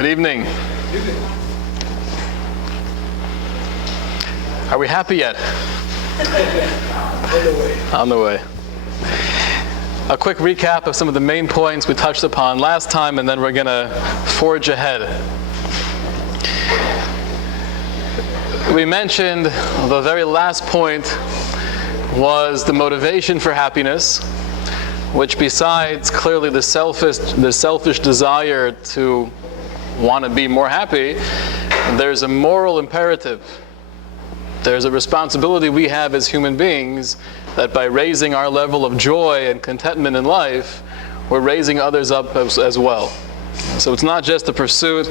Good evening. Are we happy yet? On the way. A quick recap of some of the main points we touched upon last time, and then we're going to forge ahead. We mentioned the very last point was the motivation for happiness, which besides clearly the selfish desire to want to be more happy, there's a moral imperative. There's a responsibility we have as human beings that by raising our level of joy and contentment in life, we're raising others up as well. So it's not just a pursuit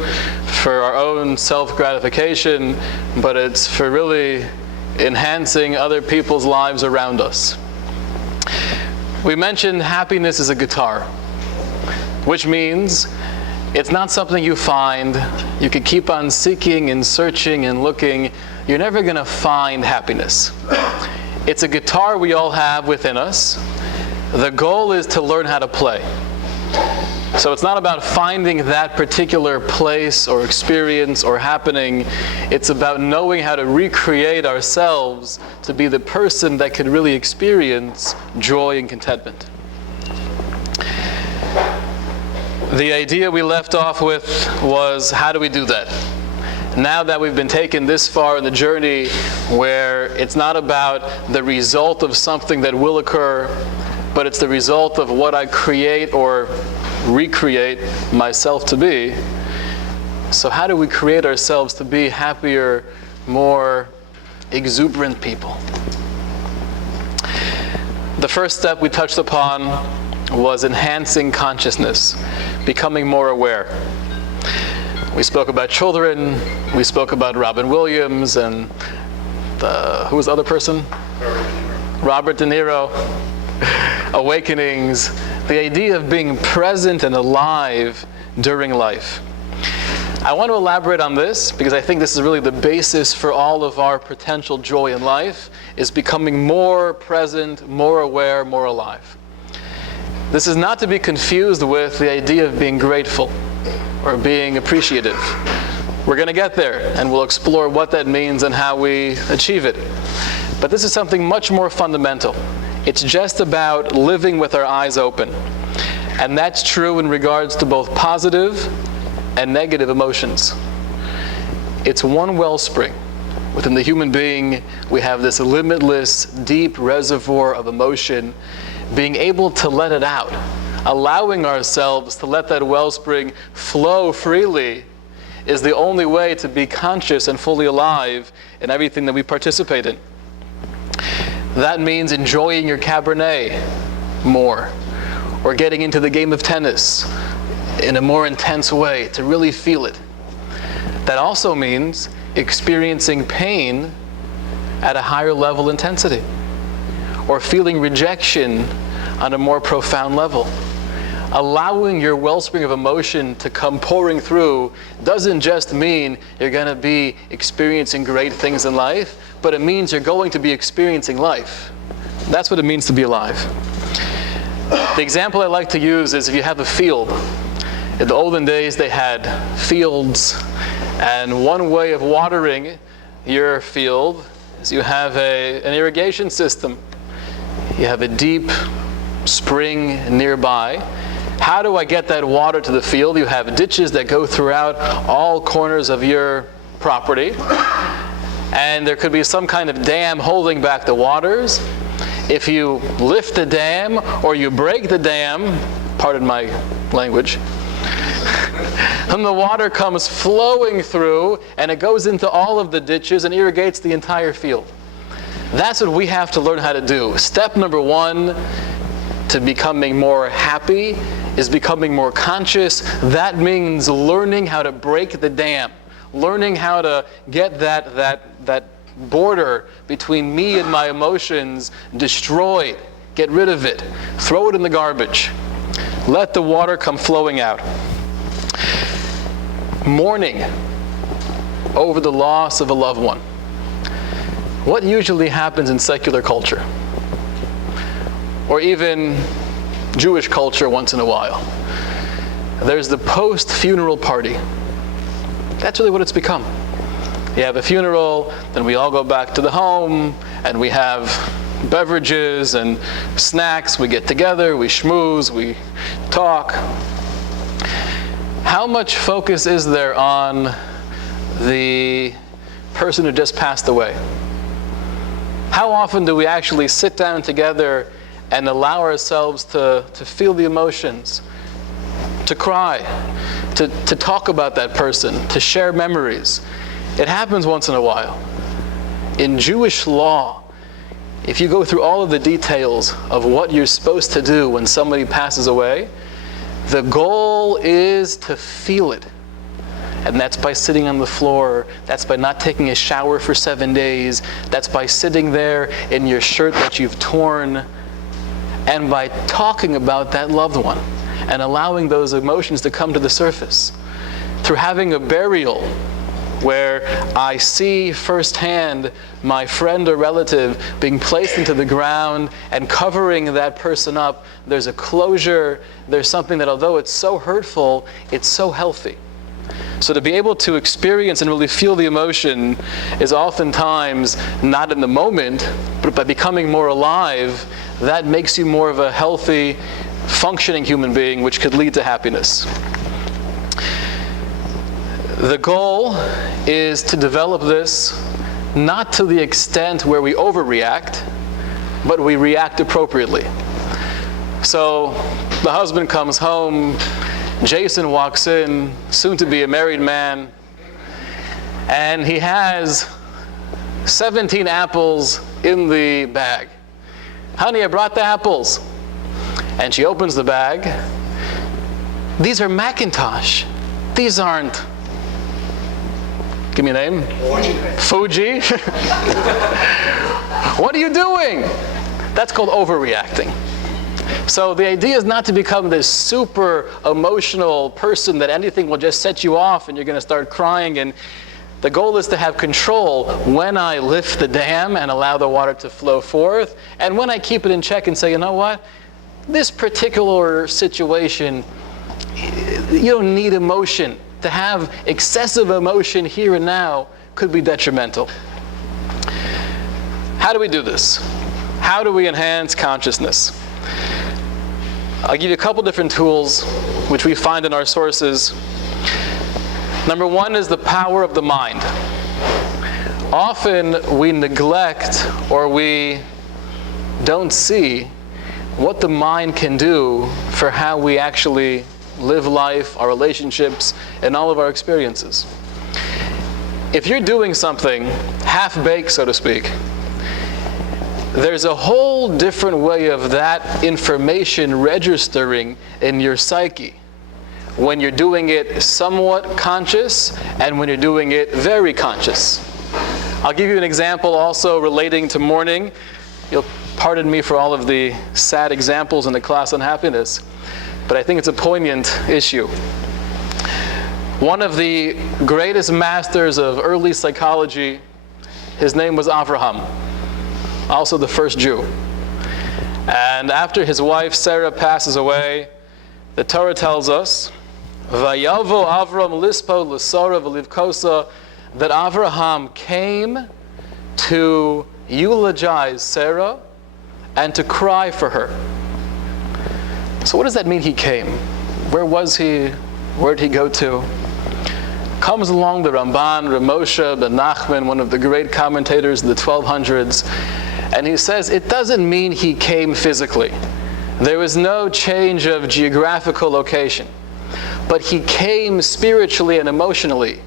for our own self-gratification, but it's for really enhancing other people's lives around us. We mentioned happiness is a guitar, which means it's not something you find. You could keep on seeking and searching and looking. You're never going to find happiness. It's a guitar we all have within us. The goal is to learn how to play. So it's not about finding that particular place or experience or happening. It's about knowing how to recreate ourselves to be the person that can really experience joy and contentment. The idea we left off with was, how do we do that? Now that we've been taken this far in the journey where it's not about the result of something that will occur, but it's the result of what I create or recreate myself to be. So how do we create ourselves to be happier, more exuberant people? The first step we touched upon was enhancing consciousness, becoming more aware. We spoke about children, we spoke about Robin Williams, and who was the other person? Robert De Niro. Awakenings, the idea of being present and alive during life. I want to elaborate on this because I think this is really the basis for all of our potential joy in life, is becoming more present, more aware, more alive. This is not to be confused with the idea of being grateful or being appreciative. We're going to get there, and we'll explore what that means and how we achieve it. But this is something much more fundamental. It's just about living with our eyes open. And that's true in regards to both positive and negative emotions. It's one wellspring. Within the human being, we have this limitless, deep reservoir of emotion. Being able to let it out, allowing ourselves to let that wellspring flow freely, is the only way to be conscious and fully alive in everything that we participate in. That means enjoying your Cabernet more, or getting into the game of tennis in a more intense way to really feel it. That also means experiencing pain at a higher level intensity, or feeling rejection on a more profound level. Allowing your wellspring of emotion to come pouring through doesn't just mean you're going to be experiencing great things in life, but it means you're going to be experiencing life. That's what it means to be alive. The example I like to use is if you have a field. In the olden days, they had fields, and one way of watering your field is you have an irrigation system. You have a deep spring nearby. How do I get that water to the field? You have ditches that go throughout all corners of your property. And there could be some kind of dam holding back the waters. If you lift the dam or you break the dam, pardon my language, and the water comes flowing through and it goes into all of the ditches and irrigates the entire field. That's what we have to learn how to do. Step number one to becoming more happy is becoming more conscious. That means learning how to break the dam, learning how to get that border between me and my emotions destroyed. Get rid of it. Throw it in the garbage. Let the water come flowing out. Mourning over the loss of a loved one. What usually happens in secular culture, or even Jewish culture once in a while? There's the post-funeral party. That's really what it's become. You have a funeral, then we all go back to the home, and we have beverages and snacks. We get together, we schmooze, we talk. How much focus is there on the person who just passed away? How often do we actually sit down together and allow ourselves to feel the emotions, to cry, to talk about that person, to share memories? It happens once in a while. In Jewish law, if you go through all of the details of what you're supposed to do when somebody passes away, the goal is to feel it. And that's by sitting on the floor. That's by not taking a shower for 7 days. That's by sitting there in your shirt that you've torn. And by talking about that loved one and allowing those emotions to come to the surface. Through having a burial where I see firsthand my friend or relative being placed into the ground and covering that person up, there's a closure, there's something that although it's so hurtful, it's so healthy. So to be able to experience and really feel the emotion is oftentimes not in the moment, but by becoming more alive, that makes you more of a healthy, functioning human being, which could lead to happiness. The goal is to develop this not to the extent where we overreact, but we react appropriately. So the husband comes home, Jason walks in, soon to be a married man, and he has 17 apples in the bag. Honey, I brought the apples. And she opens the bag. These are Macintosh. These aren't, give me a name. Fuji. What are you doing? That's called overreacting. So the idea is not to become this super emotional person that anything will just set you off and you're going to start crying. And the goal is to have control when I lift the dam and allow the water to flow forth, and when I keep it in check and say, you know what? This particular situation, you don't need emotion. To have excessive emotion here and now could be detrimental. How do we do this? How do we enhance consciousness? I'll give you a couple different tools which we find in our sources. Number one is the power of the mind. Often we neglect or we don't see what the mind can do for how we actually live life, our relationships, and all of our experiences. If you're doing something half-baked, so to speak, there's a whole different way of that information registering in your psyche when you're doing it somewhat conscious and when you're doing it very conscious. I'll give you an example also relating to mourning. You'll pardon me for all of the sad examples in the class on happiness, but I think it's a poignant issue. One of the greatest masters of early psychology, his name was Avraham, also the first Jew. And after his wife Sarah passes away, the Torah tells us, Vayavo Avram lispo l'sara v'livkosa, that Avraham came to eulogize Sarah and to cry for her. So what does that mean, he came? Where was he? Where did he go to? Comes along the Ramban, Ramosha ben Nachman, one of the great commentators of the 1200s, and he says it doesn't mean he came physically. There was no change of geographical location. But he came spiritually and emotionally,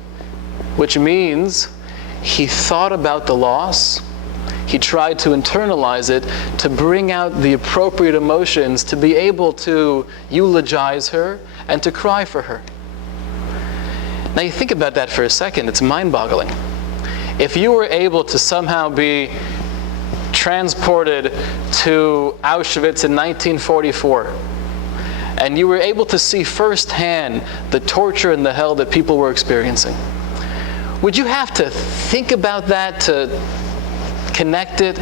which means he thought about the loss. He tried to internalize it, to bring out the appropriate emotions, to be able to eulogize her and to cry for her. Now you think about that for a second, it's mind-boggling. If you were able to somehow be transported to Auschwitz in 1944, and you were able to see firsthand the torture and the hell that people were experiencing, would you have to think about that to connect it?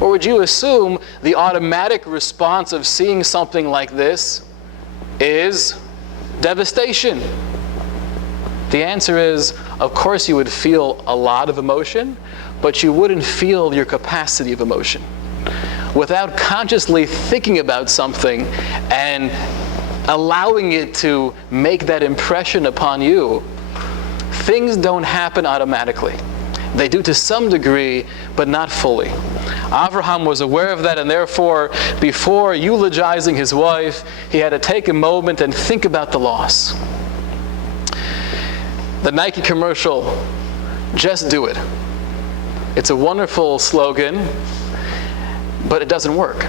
Or would you assume the automatic response of seeing something like this is devastation? The answer is of course you would feel a lot of emotion, but you wouldn't feel your capacity of emotion. Without consciously thinking about something and allowing it to make that impression upon you, things don't happen automatically. They do to some degree, but not fully. Abraham was aware of that, and therefore, before eulogizing his wife, he had to take a moment and think about the loss. The Nike commercial, "Just do it." It's a wonderful slogan, but it doesn't work.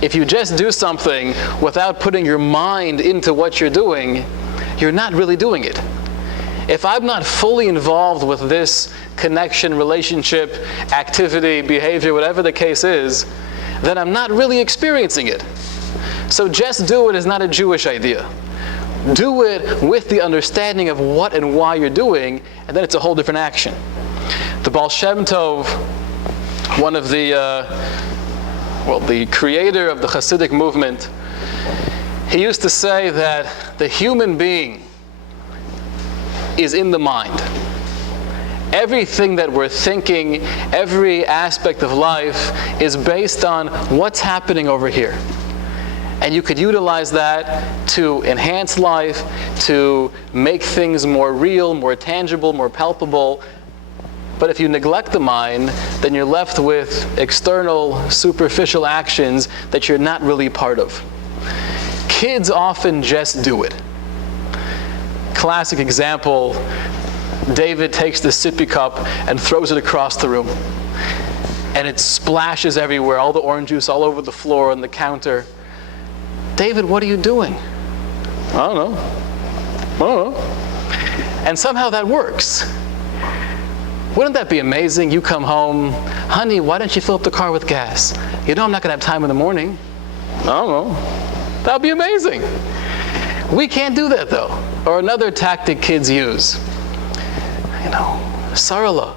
If you just do something without putting your mind into what you're doing, you're not really doing it. If I'm not fully involved with this connection, relationship, activity, behavior, whatever the case is, then I'm not really experiencing it. So just do it is not a Jewish idea. Do it with the understanding of what and why you're doing, and then it's a whole different action. The Baal Shem Tov, one of the creator of the Hasidic movement, he used to say that the human being is in the mind. Everything that we're thinking, every aspect of life is based on what's happening over here. And you could utilize that to enhance life, to make things more real, more tangible, more palpable. But if you neglect the mind, then you're left with external, superficial actions that you're not really part of. Kids often just do it. Classic example, David takes the sippy cup and throws it across the room. And it splashes everywhere, all the orange juice all over the floor and the counter. David, what are you doing? I don't know. And somehow that works. Wouldn't that be amazing? You come home, honey, why don't you fill up the car with gas? You know I'm not going to have time in the morning. I don't know. That would be amazing. We can't do that though. Or another tactic kids use. Sarala,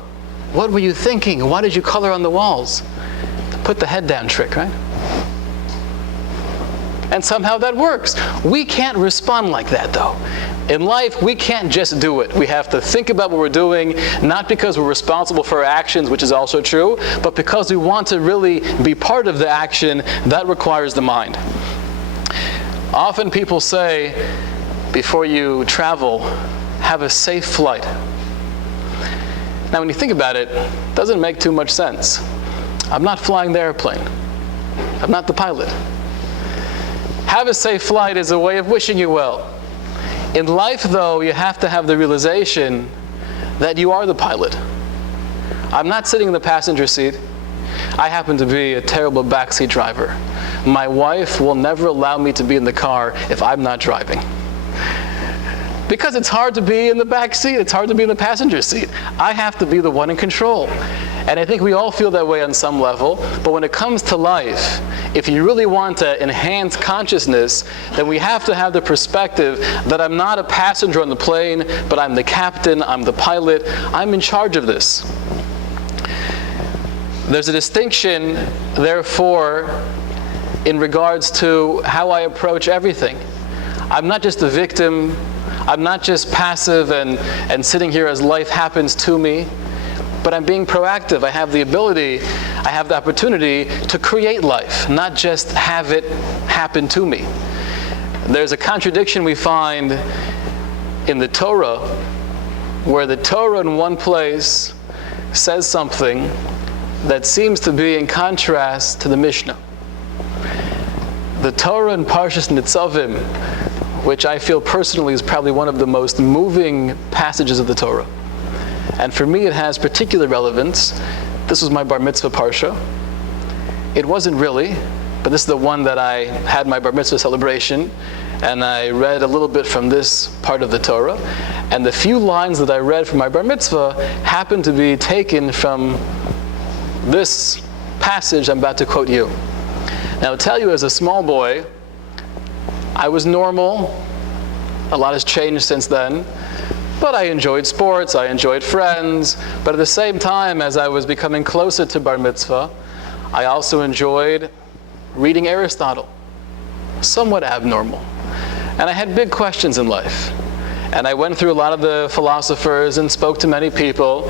what were you thinking? Why did you color on the walls? The put the head down trick, right? And somehow that works. We can't respond like that though. In life, we can't just do it. We have to think about what we're doing, not because we're responsible for our actions, which is also true, but because we want to really be part of the action. That requires the mind. Often people say, before you travel, have a safe flight. Now when you think about it, it doesn't make too much sense. I'm not flying the airplane. I'm not the pilot. Have a safe flight is a way of wishing you well. In life, though, you have to have the realization that you are the pilot. I'm not sitting in the passenger seat. I happen to be a terrible backseat driver. My wife will never allow me to be in the car if I'm not driving. Because it's hard to be in the back seat, it's hard to be in the passenger seat. I have to be the one in control. And I think we all feel that way on some level, but when it comes to life, if you really want to enhance consciousness, then we have to have the perspective that I'm not a passenger on the plane, but I'm the captain, I'm the pilot, I'm in charge of this. There's a distinction, therefore, in regards to how I approach everything. I'm not just a victim, I'm not just passive and sitting here as life happens to me, but I'm being proactive. I have the ability, I have the opportunity to create life, not just have it happen to me. There's a contradiction we find in the Torah, where the Torah in one place says something that seems to be in contrast to the Mishnah. The Torah in Parshas Nitzavim, which I feel personally is probably one of the most moving passages of the Torah. And for me it has particular relevance. This was my bar mitzvah parsha. It wasn't really, but this is the one that I had my bar mitzvah celebration, and I read a little bit from this part of the Torah. And the few lines that I read from my bar mitzvah happened to be taken from this passage I'm about to quote you. Now I'll tell you, as a small boy, I was normal. A lot has changed since then. But I enjoyed sports, I enjoyed friends. But at the same time, as I was becoming closer to bar mitzvah, I also enjoyed reading Aristotle. Somewhat abnormal. And I had big questions in life. And I went through a lot of the philosophers and spoke to many people.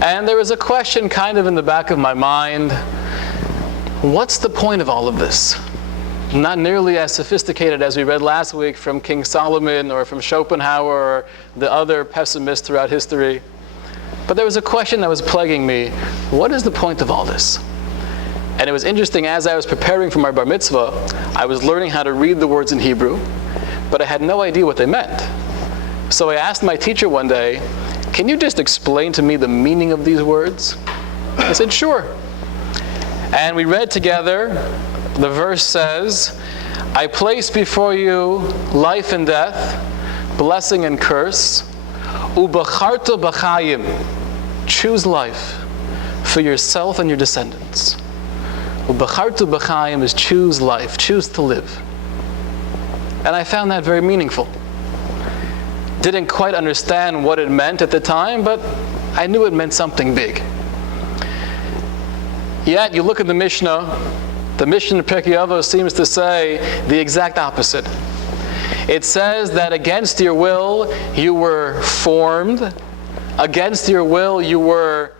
And there was a question kind of in the back of my mind, what's the point of all of this? Not nearly as sophisticated as we read last week from King Solomon or from Schopenhauer or the other pessimists throughout history. But there was a question that was plaguing me. What is the point of all this? And it was interesting, as I was preparing for my bar mitzvah, I was learning how to read the words in Hebrew, but I had no idea what they meant. So I asked my teacher one day, can you just explain to me the meaning of these words? I said, sure. And we read together. The verse says, I place before you life and death, blessing and curse. Ubacharta b'chayim. Choose life for yourself and your descendants. Ubacharta b'chayim is choose life, choose to live. And I found that very meaningful. Didn't quite understand what it meant at the time, but I knew it meant something big. Yet, you look at the Mishnah, the Mishnah in Pirkei Avos seems to say the exact opposite. It says that against your will, you were formed. Against your will, you were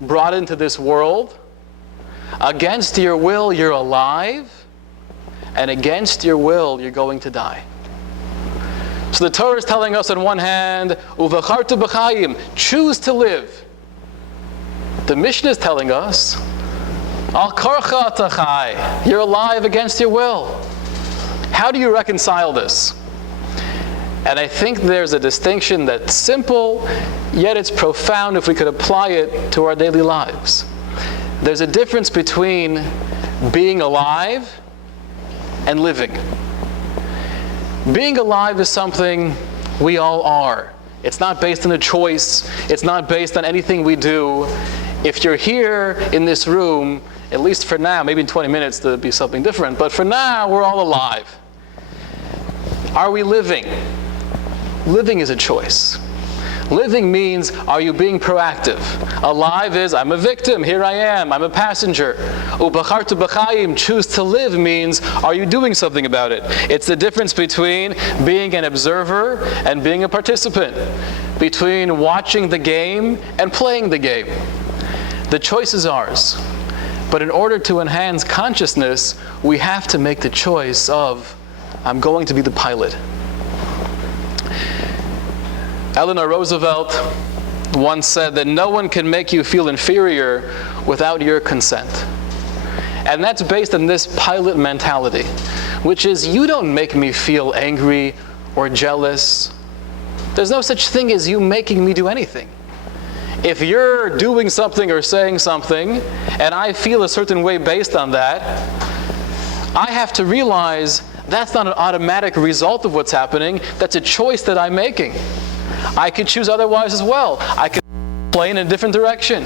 brought into this world. Against your will, you're alive. And against your will, you're going to die. So the Torah is telling us on one hand, Uvacharta b'chayim, choose to live. The Mishnah is telling us, Al karcha tachai, you're alive against your will. How do you reconcile this? And I think there's a distinction that's simple, yet it's profound if we could apply it to our daily lives. There's a difference between being alive and living. Being alive is something we all are. It's not based on a choice. It's not based on anything we do. If you're here in this room, at least for now, maybe in 20 minutes there'll be something different, but for now, we're all alive. Are we living? Living is a choice. Living means, are you being proactive? Alive is, I'm a victim, here I am, I'm a passenger. Ubacharta b'chayim, choose to live means, are you doing something about it? It's the difference between being an observer and being a participant, between watching the game and playing the game. The choice is ours. But in order to enhance consciousness, we have to make the choice of, I'm going to be the pilot. Eleanor Roosevelt once said that no one can make you feel inferior without your consent. And that's based on this pilot mentality, which is, you don't make me feel angry or jealous. There's no such thing as you making me do anything. If you're doing something or saying something, and I feel a certain way based on that, I have to realize that's not an automatic result of what's happening. That's a choice that I'm making. I could choose otherwise as well. I could play in a different direction.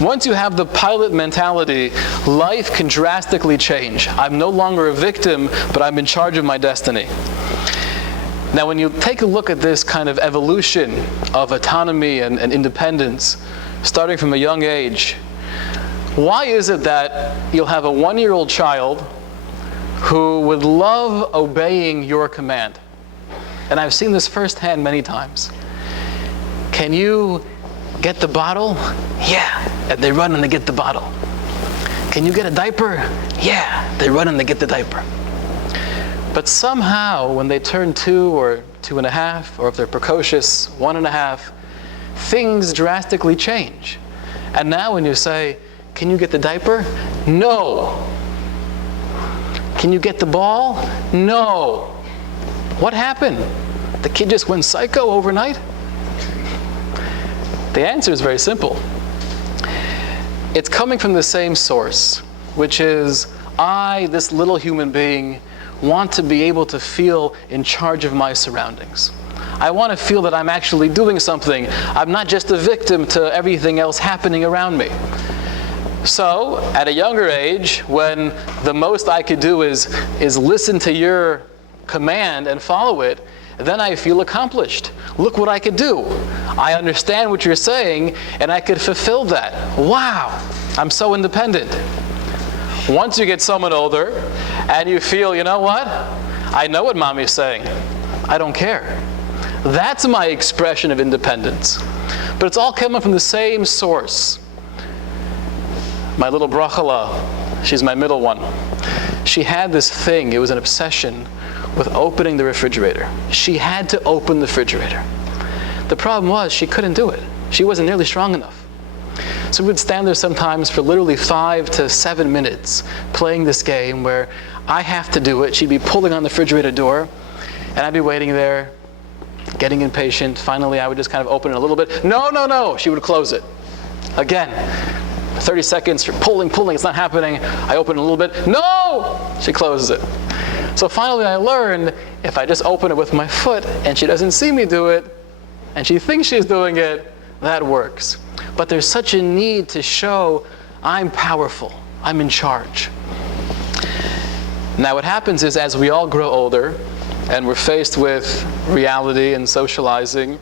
Once you have the pilot mentality, life can drastically change. I'm no longer a victim, but I'm in charge of my destiny. Now, when you take a look at this kind of evolution of autonomy and independence, starting from a young age, why is it that you'll have a 1-year-old child who would love obeying your command? And I've seen this firsthand many times. Can you get the bottle? Yeah. And they run and they get the bottle. Can you get a diaper? Yeah. They run and they get the diaper. But somehow, when they turn 2 or 2.5, or if they're precocious, 1.5, things drastically change. And now when you say, can you get the diaper? No. Can you get the ball? No. What happened? The kid just went psycho overnight? The answer is very simple. It's coming from the same source, which is, I, this little human being, want to be able to feel in charge of my surroundings. I want to feel that I'm actually doing something. I'm not just a victim to everything else happening around me. So, at a younger age, when the most I could do is listen to your command and follow it, then I feel accomplished. Look what I could do. I understand what you're saying, and I could fulfill that. Wow, I'm so independent. Once you get someone older, and you feel, you know what? I know what mommy's saying. I don't care. That's my expression of independence. But it's all coming from the same source. My little brachala, she's my middle one. She had this thing, it was an obsession with opening the refrigerator. She had to open the refrigerator. The problem was she couldn't do it. She wasn't nearly strong enough. So we would stand there sometimes for literally 5 to 7 minutes playing this game where I have to do it. She'd be pulling on the refrigerator door, and I'd be waiting there, getting impatient. Finally, I would just kind of open it a little bit. No, no, no. She would close it. Again, 30 seconds, you're pulling, it's not happening. I open it a little bit. No! She closes it. So finally, I learned if I just open it with my foot and she doesn't see me do it, and she thinks she's doing it, that works. But there's such a need to show I'm powerful, I'm in charge. Now what happens is as we all grow older and we're faced with reality and socializing,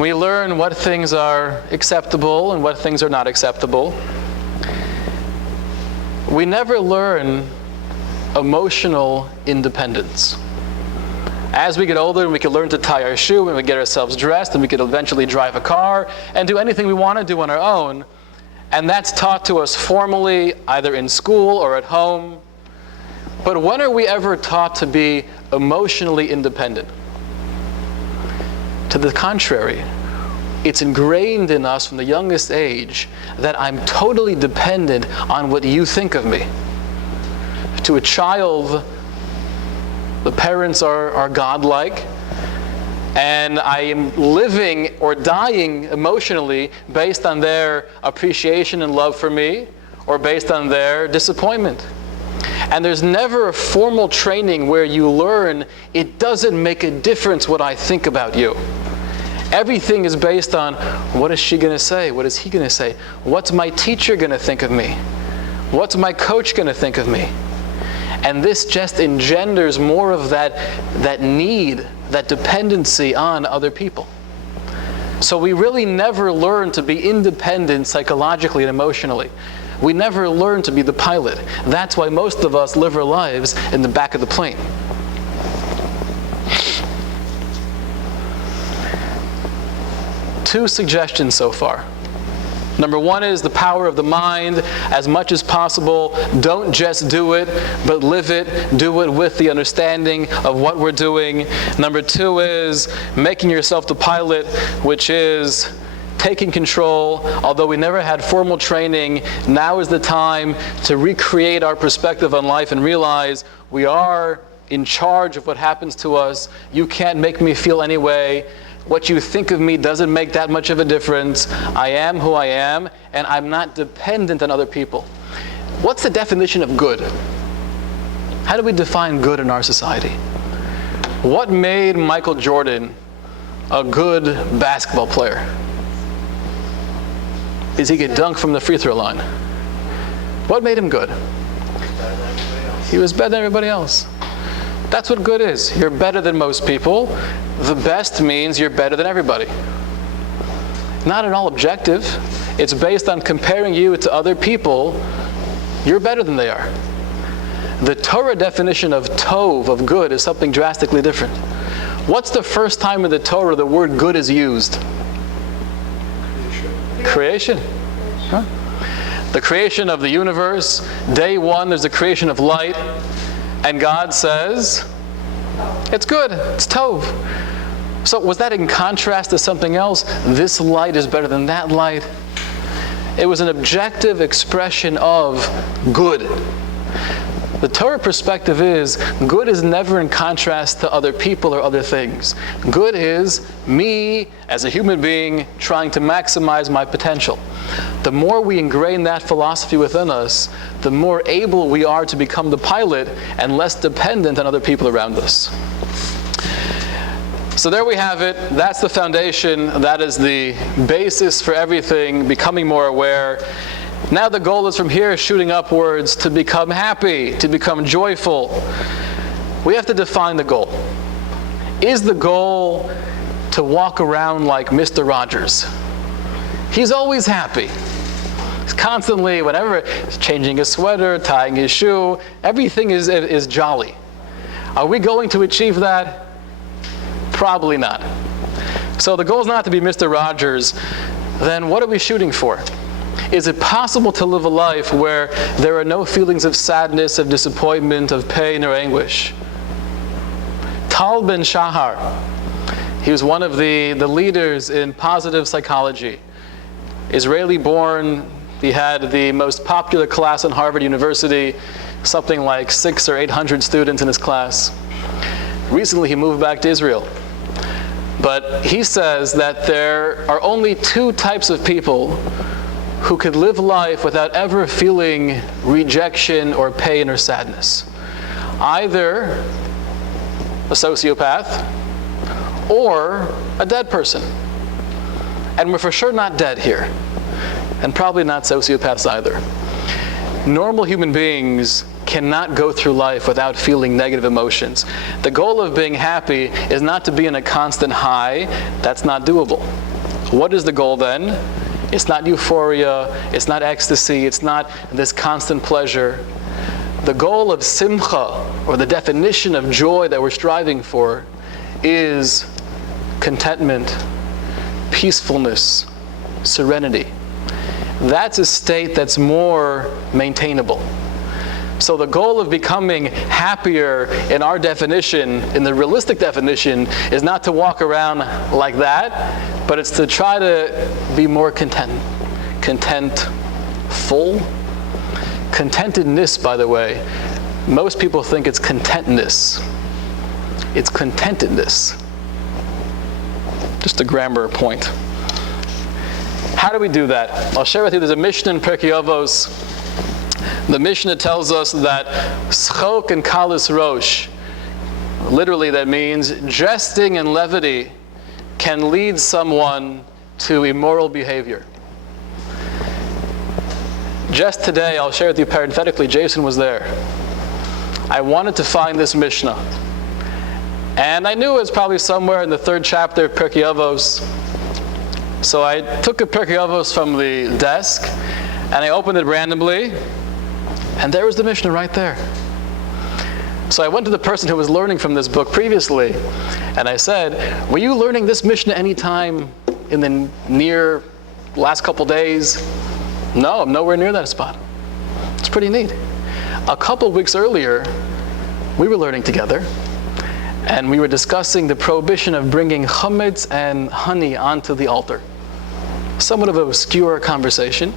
we learn what things are acceptable and what things are not acceptable. We never learn emotional independence. As we get older, we can learn to tie our shoe and we get ourselves dressed and we can eventually drive a car and do anything we want to do on our own. And that's taught to us formally, either in school or at home. But when are we ever taught to be emotionally independent? To the contrary, it's ingrained in us from the youngest age that I'm totally dependent on what you think of me. To a child, the parents are godlike, and I am living or dying emotionally based on their appreciation and love for me, or based on their disappointment. And there's never a formal training where you learn it doesn't make a difference what I think about you. Everything is based on what is she going to say? What is he going to say? What's my teacher going to think of me? What's my coach going to think of me? And this just engenders more of that need, that dependency on other people. So we really never learn to be independent psychologically and emotionally. We never learn to be the pilot. That's why most of us live our lives in the back of the plane. Two suggestions so far. Number one is the power of the mind. As much as possible, don't just do it, but live it. Do it with the understanding of what we're doing. Number two is making yourself the pilot, which is taking control. Although we never had formal training, now is the time to recreate our perspective on life and realize we are in charge of what happens to us. You can't make me feel any way. What you think of me doesn't make that much of a difference. I am who I am, and I'm not dependent on other people. What's the definition of good? How do we define good in our society? What made Michael Jordan a good basketball player? Is he could dunk from the free throw line? What made him good? He was better than everybody else. That's what good is. You're better than most people. The best means you're better than everybody. Not at all objective. It's based on comparing you to other people. You're better than they are. The Torah definition of tov, of good, is something drastically different. What's the first time in the Torah the word good is used? Creation. Huh? The creation of the universe. Day one, there's the creation of light. And God says, it's good, it's tov. So was that in contrast to something else? This light is better than that light. It was an objective expression of good. The Torah perspective is, good is never in contrast to other people or other things. Good is me, as a human being, trying to maximize my potential. The more we ingrain that philosophy within us, the more able we are to become the pilot and less dependent on other people around us. So there we have it. That's the foundation. That is the basis for everything, becoming more aware. Now the goal is from here, shooting upwards, to become happy, to become joyful. We have to define the goal. Is the goal to walk around like Mr. Rogers? He's always happy. He's constantly, whenever he's changing his sweater, tying his shoe, everything is jolly. Are we going to achieve that? Probably not. So the goal is not to be Mr. Rogers. Then what are we shooting for? Is it possible to live a life where there are no feelings of sadness, of disappointment, of pain or anguish? Tal Ben Shahar, he was one of the leaders in positive psychology. Israeli born, he had the most popular class in Harvard University, something like 600 or 800 students in his class. Recently he moved back to Israel. But he says that there are only two types of people who could live life without ever feeling rejection or pain or sadness. Either a sociopath or a dead person. And we're for sure not dead here. And probably not sociopaths either. Normal human beings cannot go through life without feeling negative emotions. The goal of being happy is not to be in a constant high. That's not doable. What is the goal then? It's not euphoria, it's not ecstasy, it's not this constant pleasure. The goal of simcha, or the definition of joy that we're striving for, is contentment, peacefulness, serenity. That's a state that's more maintainable. So the goal of becoming happier in our definition, in the realistic definition, is not to walk around like that, but it's to try to be more contentful. Contentedness, by the way, most people think it's contentness. It's contentedness. Just a grammar point. How do we do that? I'll share with you, there's a Mishnah in Pirkei Avos. The Mishnah tells us that schok and kalis rosh, literally that means jesting and levity, can lead someone to immoral behavior. Just today, I'll share with you parenthetically, Jason was there. I wanted to find this Mishnah. And I knew it was probably somewhere in the 3rd chapter of Pirkei Avos. So I took a Pirkei Avos from the desk, and I opened it randomly, and there was the Mishnah right there. So I went to the person who was learning from this book previously, and I said, were you learning this Mishnah anytime in the near last couple days? No, I'm nowhere near that spot. It's pretty neat. A couple weeks earlier, we were learning together, and we were discussing the prohibition of bringing chametz and honey onto the altar. Somewhat of an obscure conversation.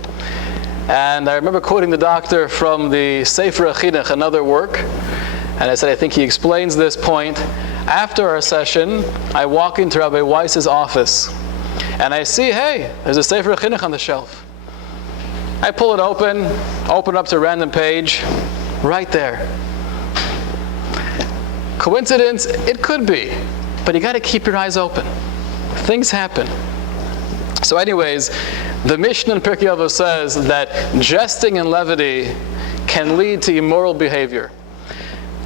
And I remember quoting the doctor from the Sefer HaChinuch, another work, and I said, I think he explains this point. After our session, I walk into Rabbi Weiss's office, and I see, hey, there's a Sefer HaChinuch on the shelf. I pull it open up to a random page, right there. Coincidence? It could be, but you got to keep your eyes open. Things happen. So anyways, the Mishnah in Pirkei Avos says that jesting and levity can lead to immoral behavior.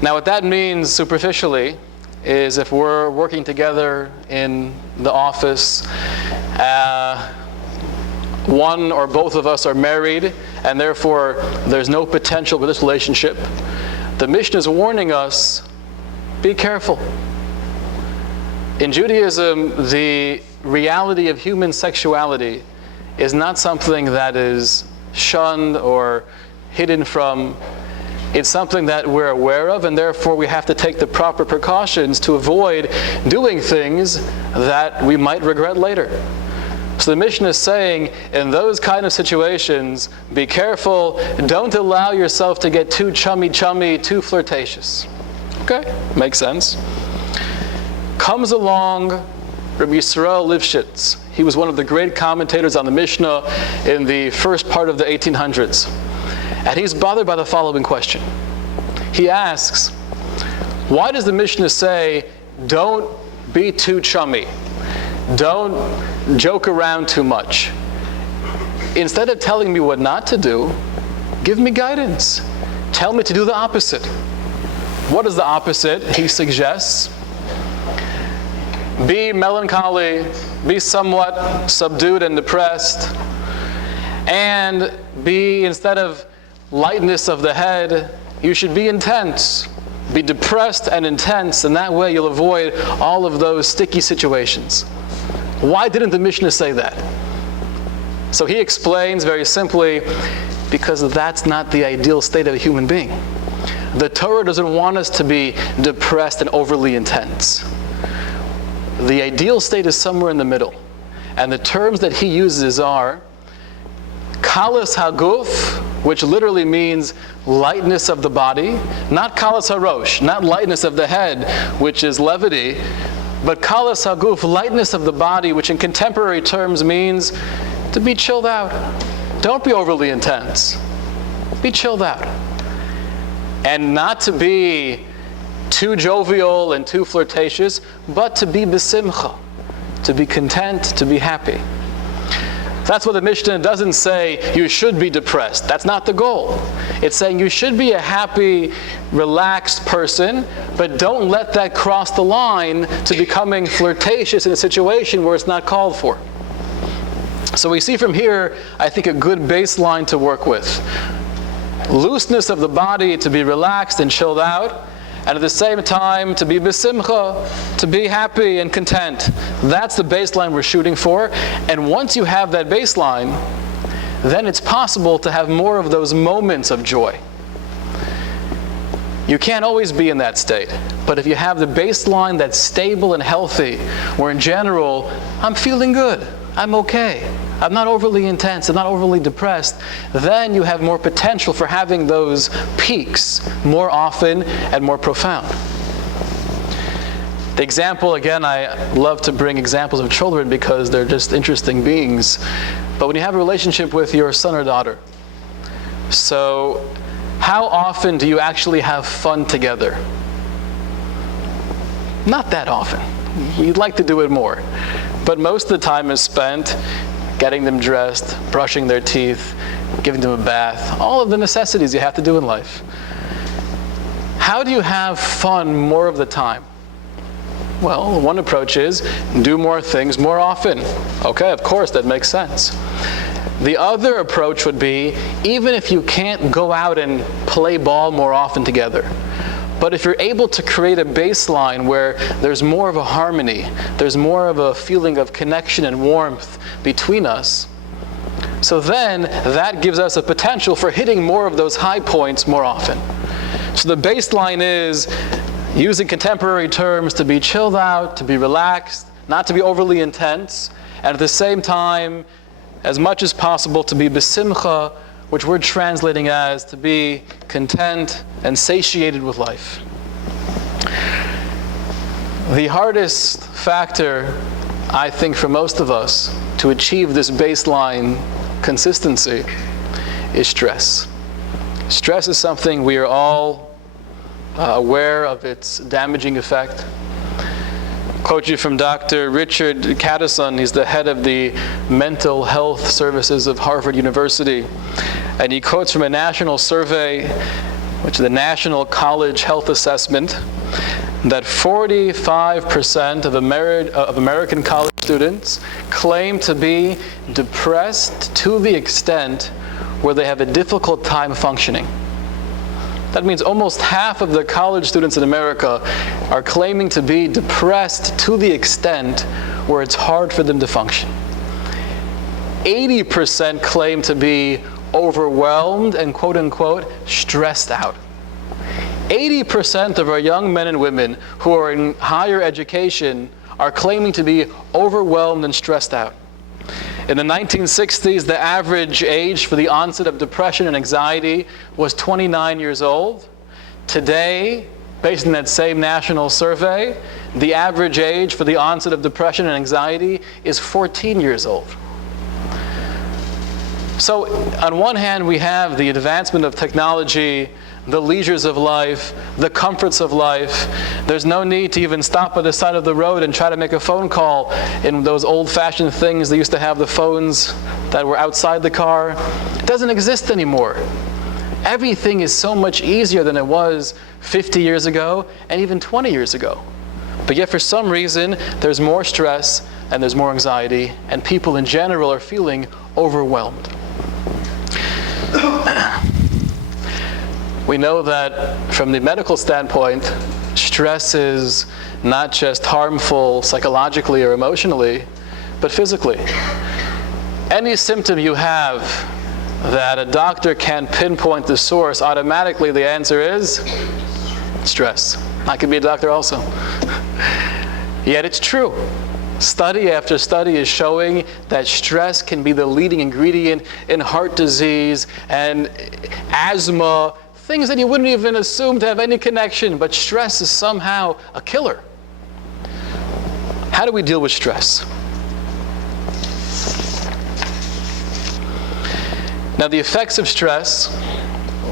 Now what that means superficially is if we're working together in the office, one or both of us are married, and therefore there's no potential for this relationship, the Mishnah is warning us, be careful. In Judaism, the reality of human sexuality is not something that is shunned or hidden from. It's something that we're aware of, and therefore we have to take the proper precautions to avoid doing things that we might regret later. So the Mishnah is saying, in those kind of situations, be careful, don't allow yourself to get too chummy, too flirtatious. Okay, makes sense. Comes along Rabbi Yisrael Lifshitz. He was one of the great commentators on the Mishnah in the first part of the 1800s. And he's bothered by the following question. He asks, why does the Mishnah say, don't be too chummy? Don't joke around too much. Instead of telling me what not to do, give me guidance. Tell me to do the opposite. What is the opposite? He suggests, be melancholy, be somewhat subdued and depressed, and be, instead of lightness of the head, you should be intense, be Be depressed and intense, and that way you'll avoid all of those sticky situations. Why didn't the Mishnah say that? So he explains very simply, because that's not the ideal state of a human being. The Torah doesn't want us to be depressed and overly intense. The ideal state is somewhere in the middle. And the terms that he uses are kalas haguf, which literally means lightness of the body, not kalas harosh, not lightness of the head, which is levity, but kalas haguf, lightness of the body, which in contemporary terms means to be chilled out. Don't be overly intense. Be chilled out. And not to be too jovial and too flirtatious, but to be besimcha, to be content, to be happy. That's what the Mishnah doesn't say you should be depressed. That's not the goal. It's saying you should be a happy, relaxed person, but don't let that cross the line to becoming flirtatious in a situation where it's not called for. So we see from here, I think, a good baseline to work with. Looseness of the body, to be relaxed and chilled out, and at the same time to be besimcha, to be happy and content. That's the baseline we're shooting for. And once you have that baseline, then it's possible to have more of those moments of joy. You can't always be in that state. But if you have the baseline that's stable and healthy, where in general, I'm feeling good, I'm okay, I'm not overly intense, I'm not overly depressed, then you have more potential for having those peaks more often and more profound. The example, again, I love to bring examples of children because they're just interesting beings. But when you have a relationship with your son or daughter, so how often do you actually have fun together? Not that often. You'd like to do it more. But most of the time is spent getting them dressed, brushing their teeth, giving them a bath, all of the necessities you have to do in life. How do you have fun more of the time? Well, one approach is do more things more often. Okay, of course, that makes sense. The other approach would be, even if you can't go out and play ball more often together, but if you're able to create a baseline where there's more of a harmony, there's more of a feeling of connection and warmth between us, so then that gives us a potential for hitting more of those high points more often. So the baseline is, using contemporary terms, to be chilled out, to be relaxed, not to be overly intense, and at the same time, as much as possible, to be besimcha, which we're translating as to be content and satiated with life. The hardest factor, I think, for most of us to achieve this baseline consistency is stress. Stress is something we are all aware of its damaging effect. Quote you from Dr. Richard Caddison. He's the head of the Mental Health Services of Harvard University. And he quotes from a national survey, which is the National College Health Assessment, that 45% of American college students claim to be depressed to the extent where they have a difficult time functioning. That means almost half of the college students in America are claiming to be depressed to the extent where it's hard for them to function. 80% claim to be overwhelmed and quote-unquote stressed out. 80% of our young men and women who are in higher education are claiming to be overwhelmed and stressed out. In the 1960s, the average age for the onset of depression and anxiety was 29 years old. Today, based on that same national survey, the average age for the onset of depression and anxiety is 14 years old. So, on one hand, we have the advancement of technology, the leisures of life, the comforts of life. There's no need to even stop at the side of the road and try to make a phone call in those old-fashioned things. They used to have the phones that were outside the car. It doesn't exist anymore. Everything is so much easier than it was 50 years ago and even 20 years ago. But yet for some reason, there's more stress and there's more anxiety, and people in general are feeling overwhelmed. We know that from the medical standpoint, stress is not just harmful psychologically or emotionally, but physically. Any symptom you have that a doctor can't pinpoint the source, automatically the answer is stress. I could be a doctor also. Yet it's true. Study after study is showing that stress can be the leading ingredient in heart disease and asthma, things that you wouldn't even assume to have any connection, but stress is somehow a killer. How do we deal with stress? Now, the effects of stress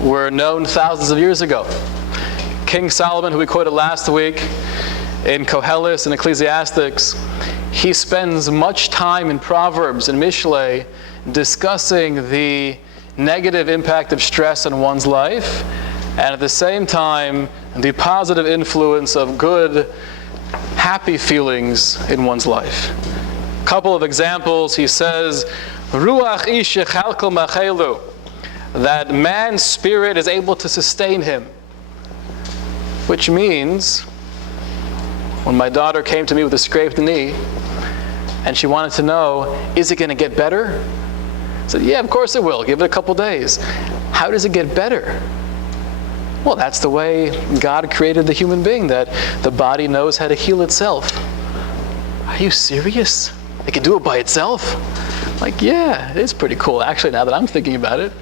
were known thousands of years ago. King Solomon, who we quoted last week in Koheles and Ecclesiastics, he spends much time in Proverbs and Mishlei discussing the negative impact of stress on one's life, and at the same time, the positive influence of good, happy feelings in one's life. A couple of examples, he says, Ruach ish yechalkel machelu, that man's spirit is able to sustain him. Which means, when my daughter came to me with a scraped knee, and she wanted to know, is it going to get better? I said, yeah, of course it will. Give it a couple days. How does it get better? Well, that's the way God created the human being, that the body knows how to heal itself. Are you serious? It can do it by itself? Like, yeah, it's pretty cool, actually, now that I'm thinking about it.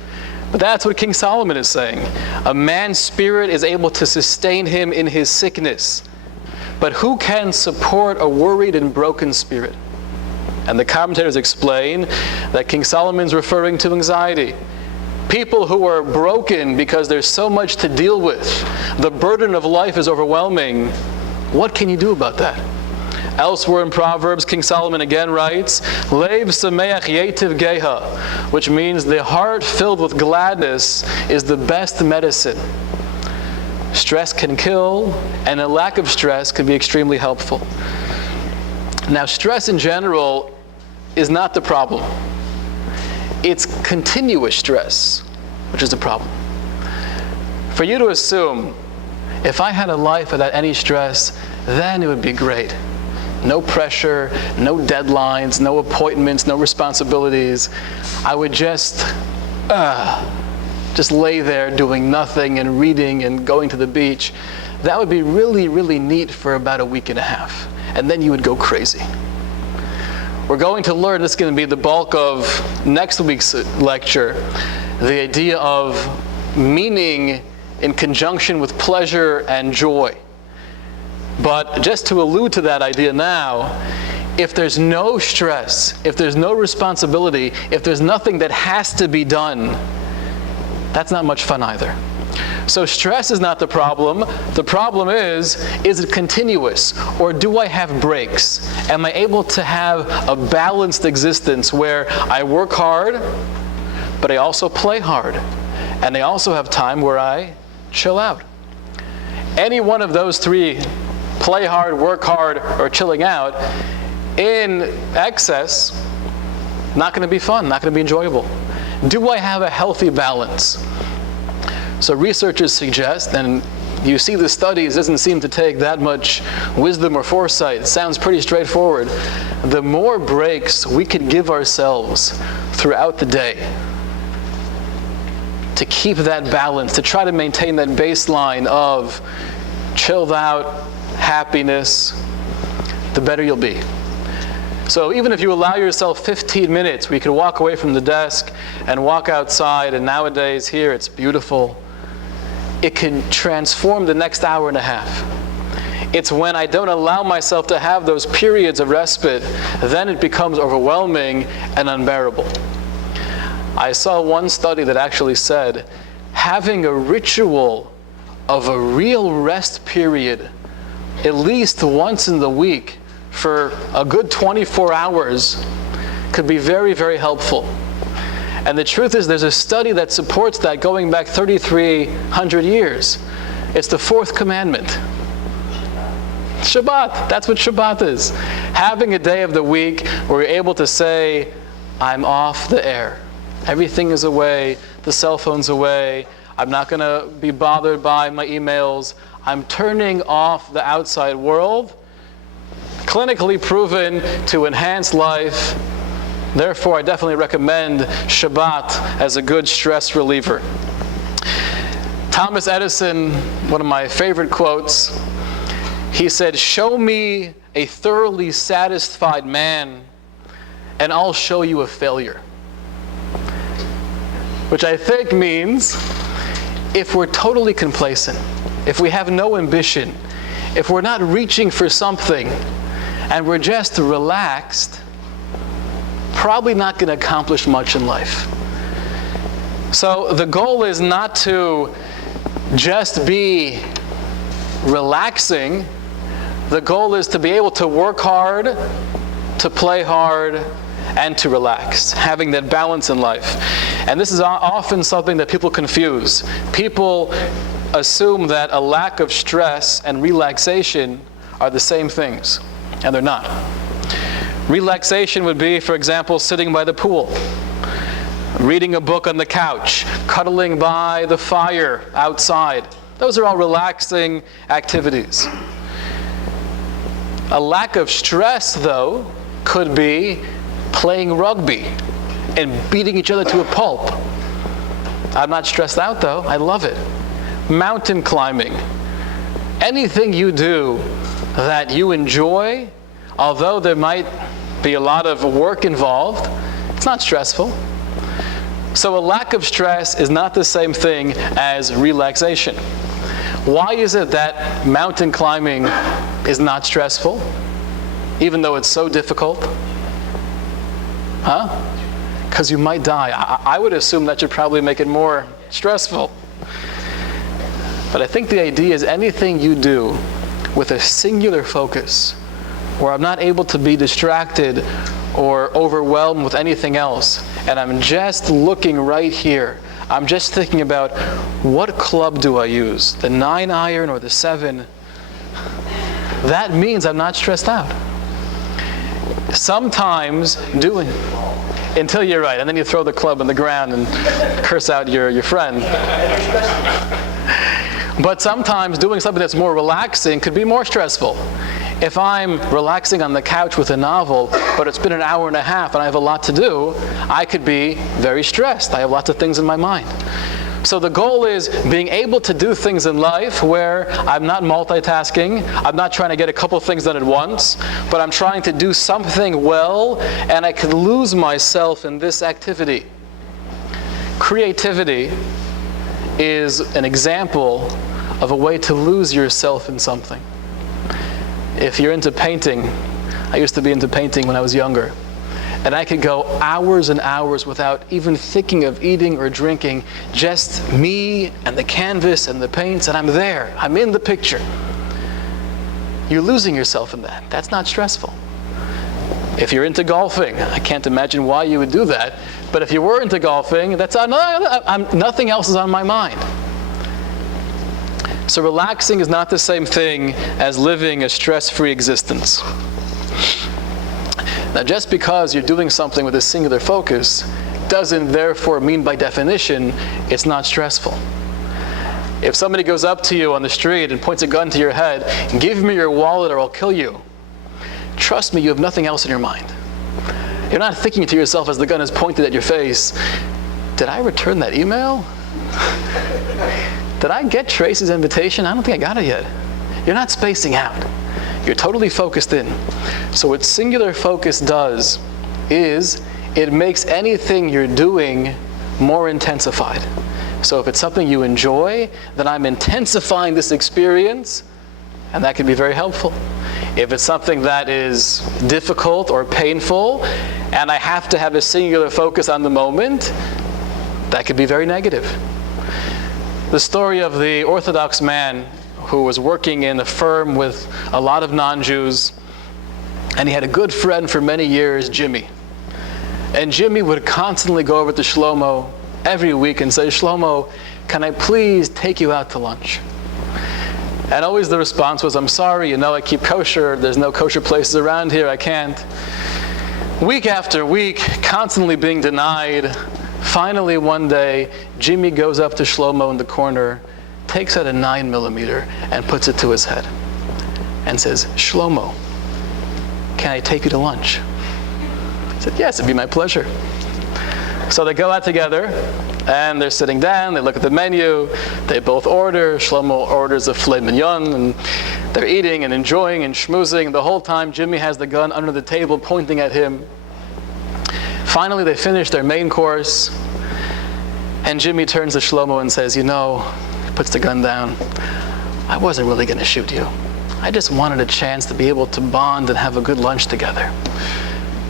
But that's what King Solomon is saying. A man's spirit is able to sustain him in his sickness. But who can support a worried and broken spirit? And the commentators explain that King Solomon's referring to anxiety. People who are broken because there's so much to deal with. The burden of life is overwhelming. What can you do about that? Elsewhere in Proverbs, King Solomon again writes, Leiv sameach yetiv geha, which means the heart filled with gladness is the best medicine. Stress can kill, and a lack of stress can be extremely helpful. Now, stress in general is not the problem. It's continuous stress, which is the problem. For you to assume, if I had a life without any stress, then it would be great. No pressure, no deadlines, no appointments, no responsibilities. I would just lay there doing nothing and reading and going to the beach. That would be really, really neat for about a week and a half. And then you would go crazy. We're going to learn, this is going to be the bulk of next week's lecture, the idea of meaning in conjunction with pleasure and joy. But just to allude to that idea now, if there's no stress, if there's no responsibility, if there's nothing that has to be done, that's not much fun either. So stress is not the problem. The problem is it continuous? Or do I have breaks? Am I able to have a balanced existence where I work hard, but I also play hard? And I also have time where I chill out. Any one of those three, play hard, work hard, or chilling out, in excess, not going to be fun, not going to be enjoyable. Do I have a healthy balance? So researchers suggest, and you see the studies, doesn't seem to take that much wisdom or foresight. It sounds pretty straightforward. The more breaks we could give ourselves throughout the day to keep that balance, to try to maintain that baseline of chilled out happiness, the better you'll be. So even if you allow yourself 15 minutes, we could walk away from the desk and walk outside, and nowadays here it's beautiful. It can transform the next hour and a half. It's when I don't allow myself to have those periods of respite, then it becomes overwhelming and unbearable. I saw one study that actually said having a ritual of a real rest period at least once in the week for a good 24 hours could be very, very helpful. And the truth is, there's a study that supports that going back 3,300 years. It's the fourth commandment. Shabbat, that's what Shabbat is. Having a day of the week where you're able to say, I'm off the air. Everything is away, the cell phone's away, I'm not going to be bothered by my emails. I'm turning off the outside world. Clinically proven to enhance life. Therefore, I definitely recommend Shabbat as a good stress reliever. Thomas Edison, one of my favorite quotes, he said, "Show me a thoroughly satisfied man, and I'll show you a failure." Which I think means, if we're totally complacent, if we have no ambition, if we're not reaching for something, and we're just relaxed, probably not going to accomplish much in life. So the goal is not to just be relaxing. The goal is to be able to work hard, to play hard, and to relax, having that balance in life. And this is often something that people confuse. People assume that a lack of stress and relaxation are the same things, and they're not. Relaxation would be, for example, sitting by the pool, reading a book on the couch, cuddling by the fire outside. Those are all relaxing activities. A lack of stress, though, could be playing rugby and beating each other to a pulp. I'm not stressed out, though. I love it. Mountain climbing. Anything you do that you enjoy, although there might be a lot of work involved, it's not stressful. So a lack of stress is not the same thing as relaxation. Why is it that mountain climbing is not stressful, even though it's so difficult? Huh? Because you might die. I would assume that should probably make it more stressful. But I think the idea is anything you do with a singular focus, where I'm not able to be distracted or overwhelmed with anything else, and I'm just looking right here. I'm just thinking about, what club do I use? The 9-iron or the 7? That means I'm not stressed out. Sometimes doing, until you're right, and then you throw the club on the ground and curse out your friend. But sometimes doing something that's more relaxing could be more stressful. If I'm relaxing on the couch with a novel, but it's been an hour and a half and I have a lot to do, I could be very stressed. I have lots of things in my mind. So the goal is being able to do things in life where I'm not multitasking, I'm not trying to get a couple things done at once, but I'm trying to do something well, and I can lose myself in this activity. Creativity is an example of a way to lose yourself in something. If you're into painting, I used to be into painting when I was younger, and I could go hours and hours without even thinking of eating or drinking, just me and the canvas and the paints, and I'm there. I'm in the picture. You're losing yourself in that. That's not stressful. If you're into golfing, I can't imagine why you would do that, but if you were into golfing, nothing else is on my mind. So relaxing is not the same thing as living a stress-free existence. Now, just because you're doing something with a singular focus doesn't therefore mean by definition it's not stressful. If somebody goes up to you on the street and points a gun to your head, "Give me your wallet or I'll kill you," trust me, you have nothing else in your mind. You're not thinking to yourself as the gun is pointed at your face, "Did I return that email? Did I get Tracy's invitation? I don't think I got it yet." You're not spacing out. You're totally focused in. So what singular focus does is it makes anything you're doing more intensified. So if it's something you enjoy, then I'm intensifying this experience, and that can be very helpful. If it's something that is difficult or painful, and I have to have a singular focus on the moment, that could be very negative. The story of the Orthodox man who was working in a firm with a lot of non-Jews, and he had a good friend for many years, Jimmy. And Jimmy would constantly go over to Shlomo every week and say, "Shlomo, can I please take you out to lunch?" And always the response was, "I'm sorry, I keep kosher. There's no kosher places around here. I can't." Week after week, constantly being denied. Finally, one day, Jimmy goes up to Shlomo in the corner, takes out a 9mm and puts it to his head and says, "Shlomo, can I take you to lunch?" He said, "Yes, it'd be my pleasure." So they go out together, and they're sitting down, they look at the menu, they both order. Shlomo orders a filet mignon, and they're eating and enjoying and schmoozing. The whole time, Jimmy has the gun under the table pointing at him. Finally, they finish their main course, and Jimmy turns to Shlomo and says, "You know," he puts the gun down, "I wasn't really going to shoot you. I just wanted a chance to be able to bond and have a good lunch together."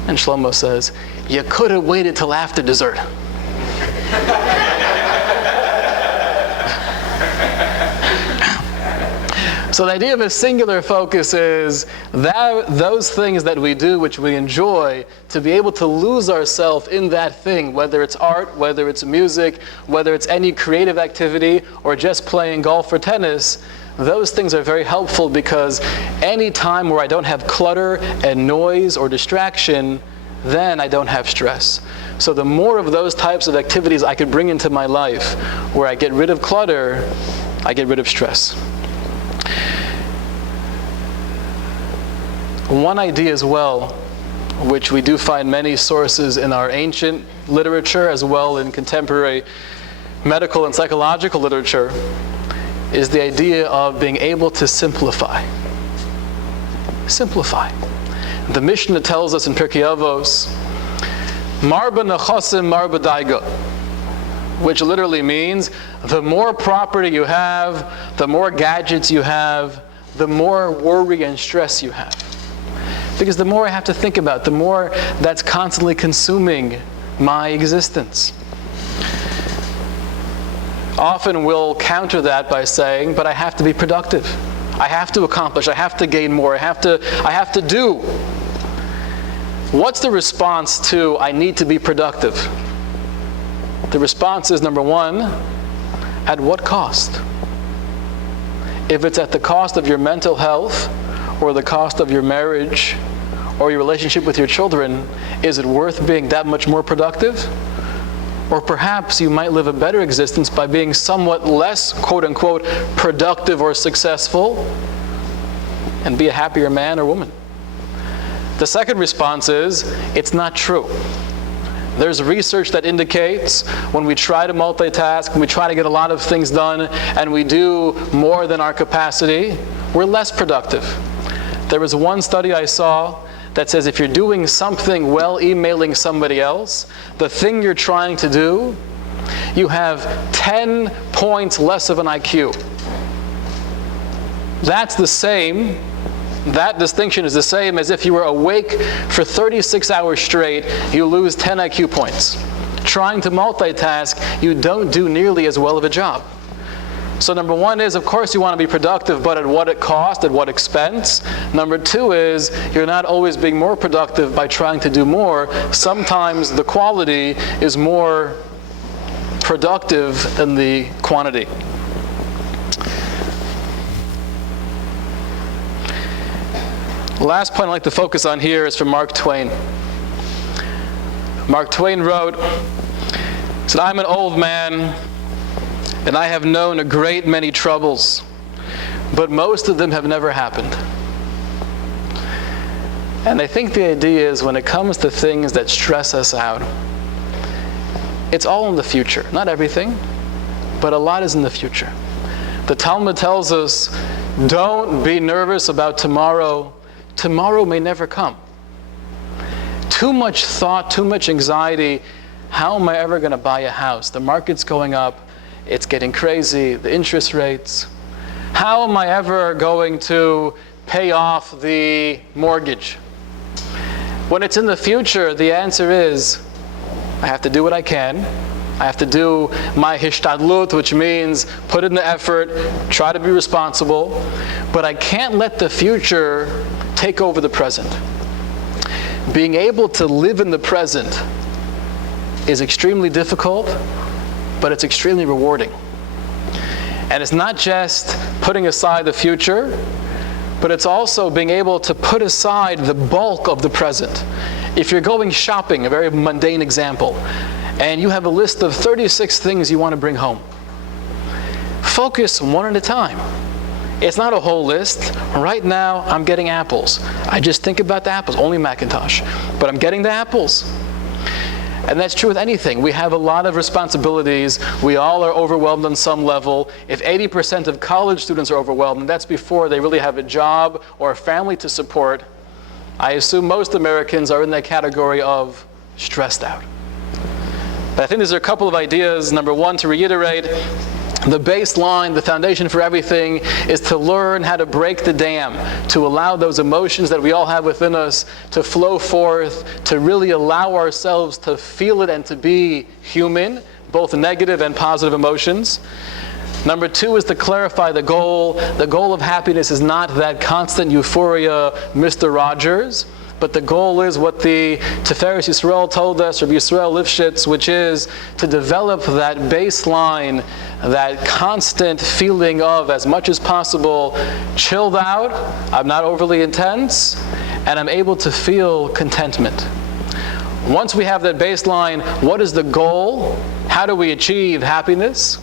And Shlomo says, "You could have waited till after dessert." So the idea of a singular focus is that those things that we do which we enjoy, to be able to lose ourselves in that thing, whether it's art, whether it's music, whether it's any creative activity, or just playing golf or tennis, those things are very helpful, because any time where I don't have clutter and noise or distraction, then I don't have stress. So the more of those types of activities I could bring into my life, where I get rid of clutter, I get rid of stress. One idea as well, which we do find many sources in our ancient literature as well in contemporary medical and psychological literature, is the idea of being able to simplify. Simplify. The Mishnah tells us in Pirkei Avos, "Marba nechosim marba daiga," which literally means the more property you have, the more gadgets you have, the more worry and stress you have. Because the more I have to think about, the more that's constantly consuming my existence. Often we'll counter that by saying, but I have to be productive. I have to accomplish, I have to gain more, I have to do. What's the response to I need to be productive? The response is, number one, at what cost? If it's at the cost of your mental health, or the cost of your marriage, or your relationship with your children, is it worth being that much more productive? Or perhaps you might live a better existence by being somewhat less, quote-unquote, productive or successful, and be a happier man or woman. The second response is, it's not true. There's research that indicates when we try to multitask, when we try to get a lot of things done, and we do more than our capacity, we're less productive. There was one study I saw that says if you're doing something while emailing somebody else, the thing you're trying to do, you have 10 points less of an IQ. That distinction is the same as if you were awake for 36 hours straight, you lose 10 IQ points. Trying to multitask, you don't do nearly as well of a job. So number one is, of course, you want to be productive, but at what cost, at what expense? Number two is, you're not always being more productive by trying to do more. Sometimes the quality is more productive than the quantity. Last point I'd like to focus on here is from Mark Twain. Mark Twain wrote, he said, "I'm an old man, and I have known a great many troubles, but most of them have never happened." And I think the idea is when it comes to things that stress us out, it's all in the future. Not everything, but a lot is in the future. The Talmud tells us, don't be nervous about tomorrow. Tomorrow may never come. Too much thought, too much anxiety. How am I ever going to buy a house? The market's going up. It's getting crazy, the interest rates. How am I ever going to pay off the mortgage? When it's in the future, the answer is, I have to do what I can. I have to do my hishtadlut, which means put in the effort, try to be responsible, but I can't let the future take over the present. Being able to live in the present is extremely difficult, but it's extremely rewarding. And it's not just putting aside the future, but it's also being able to put aside the bulk of the present. If you're going shopping, a very mundane example, and you have a list of 36 things you want to bring home. Focus one at a time. It's not a whole list. Right now, I'm getting apples. I just think about the apples, only Macintosh. But I'm getting the apples. And that's true with anything. We have a lot of responsibilities. We all are overwhelmed on some level. If 80% of college students are overwhelmed, and that's before they really have a job or a family to support, I assume most Americans are in that category of stressed out. But I think these are a couple of ideas. Number one, to reiterate, the baseline, the foundation for everything is to learn how to break the dam, to allow those emotions that we all have within us to flow forth, to really allow ourselves to feel it and to be human, both negative and positive emotions. Number two is to clarify the goal. The goal of happiness is not that constant euphoria, Mr. Rogers, but the goal is what the Tiferes Yisrael told us, Rabbi Yisrael Lifshitz, which is to develop that baseline, that constant feeling of, as much as possible, chilled out, I'm not overly intense, and I'm able to feel contentment. Once we have that baseline, what is the goal? How do we achieve happiness?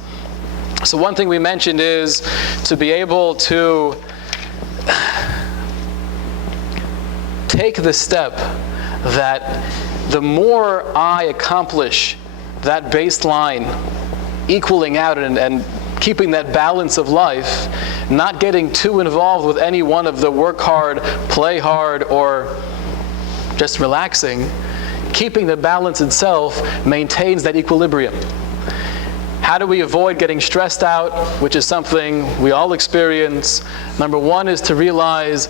So one thing we mentioned is to be able to take the step that the more I accomplish that baseline, equaling out and keeping that balance of life, not getting too involved with any one of the work hard, play hard, or just relaxing, keeping the balance itself maintains that equilibrium. How do we avoid getting stressed out, which is something we all experience? Number one is to realize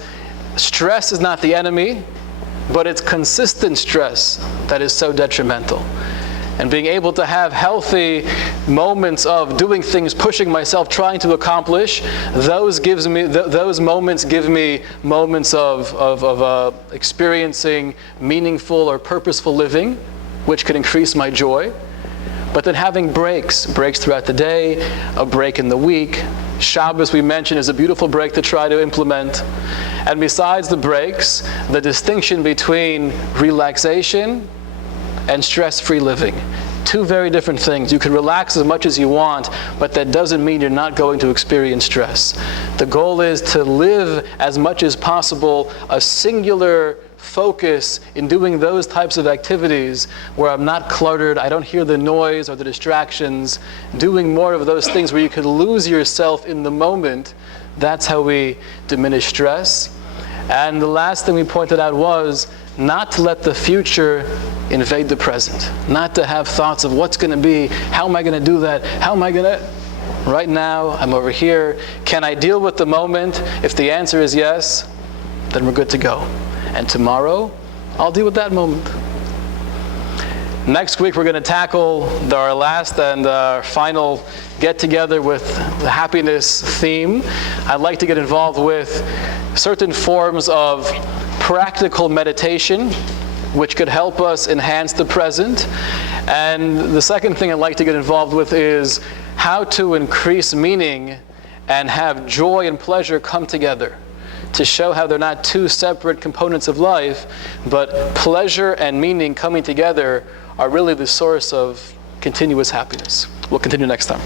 stress is not the enemy, but it's consistent stress that is so detrimental. And being able to have healthy moments of doing things, pushing myself, trying to accomplish, those moments give me moments of experiencing meaningful or purposeful living, which can increase my joy. But then having breaks throughout the day, a break in the week. Shabbos, we mentioned, is a beautiful break to try to implement. And besides the breaks, the distinction between relaxation and stress-free living. Two very different things. You can relax as much as you want, but that doesn't mean you're not going to experience stress. The goal is to live as much as possible a singular focus in doing those types of activities where I'm not cluttered, I don't hear the noise or the distractions, doing more of those things where you can lose yourself in the moment. That's how we diminish stress. And the last thing we pointed out was not to let the future invade the present. Not to have thoughts of what's going to be, how am I going to do that, how am I going to... Right now, I'm over here. Can I deal with the moment? If the answer is yes, then we're good to go. And tomorrow, I'll deal with that moment. Next week, we're going to tackle our last and final get-together with the happiness theme. I'd like to get involved with certain forms of practical meditation, which could help us enhance the present. And the second thing I'd like to get involved with is how to increase meaning and have joy and pleasure come together, to show how they're not two separate components of life, but pleasure and meaning coming together are really the source of continuous happiness. We'll continue next time.